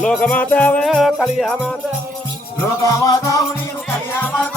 లోకమాత కలియామాత లోకమాతావు నీవు కలియామాత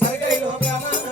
సరిగై లోకమా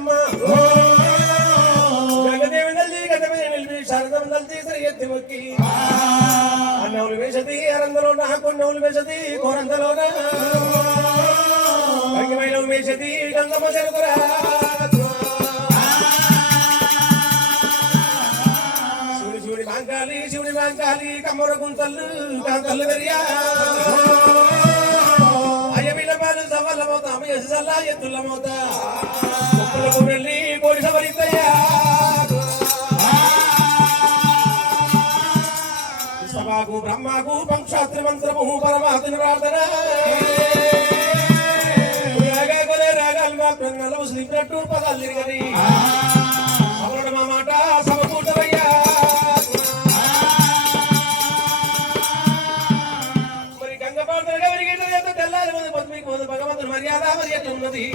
అమ్మ జగదేవి నల్లి గతమే నిలిపి శారదం నల్లి సరి ఎత్తి మొక్కి అన్నవులు వేసది అరందలో నా కొన్నవులు వేసది కోరందలోన భంగిమైనవు వేసది గంగమ్మ చెరుకురా శివుడి మాంకాలి కమ్మర గుంతలు కాంతలు వెరియా అయ్యవిల పాలు సవల్ల మోత అమ్మయ్యసల్లా ఎత్తుల మోత కొప్పులకు వెళ్ళి కోడి సవరిద్దయ్యా సభకు బ్రహ్మకు పంక్షాత్రి మంత్రము పరమాత్మ ప్రార్థన రాగాలు మాత్రం నలవు స్లిప్నట్టు పదాలు తిరగని సవరణ మా మాట సమకూటవయ్యా మరి గంగ పాత్ర తెల్లారి ముందు భగవంతుని మర్యాద మరి ఎట్లున్నది